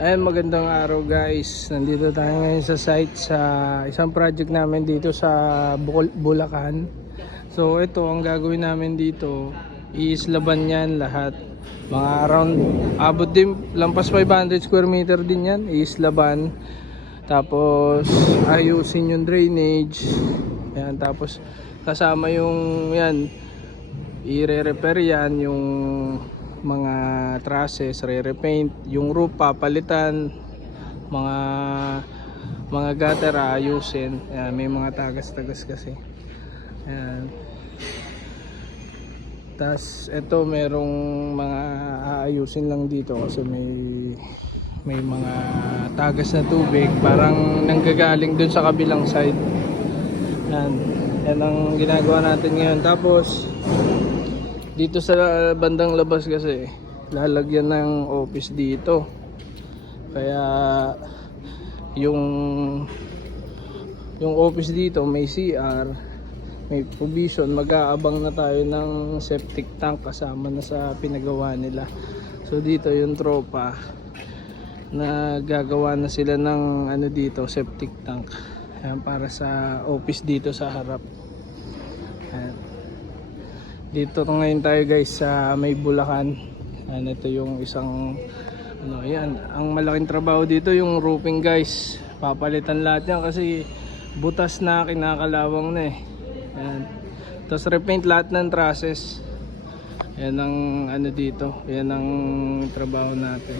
Ayan, magandang araw guys. Nandito tayo ngayon sa site sa isang project namin dito sa Bulacan. So ito, ang gagawin namin dito is laban yan lahat. Mga around, abot din, lampas 500 square meter din yan, is laban. Tapos ayusin yung drainage. Ayan, tapos kasama yung yan, i-repair yan yung mga trusses, re-repaint, yung roof papalitan, mga gutter ayusin. Ayan, may mga tagas-tagas kasi. Ayan. Tas ito merong mga aayusin lang dito kasi may mga tagas na tubig parang nanggagaling dun sa kabilang side. Ayan. Yan ang ginagawa natin ngayon. Tapos dito sa bandang labas kasi lalagyan ng office dito, kaya yung office dito may CR, may provision, mag-aabang na tayo ng septic tank kasama na sa pinagawa nila. So dito yung tropa na gagawa na sila ng ano dito, septic tank. Ayan, para sa office dito sa harap. Ayan. Dito ngayon tayo guys sa may Bulacan. Ayan, ito yung isang ano, yan, ang malaking trabaho dito yung roofing guys. Papalitan lahat yan kasi butas na, kinakalawang na eh. Ayan. Tapos repaint lahat ng trusses. Yan ang ano dito, yan ang trabaho natin.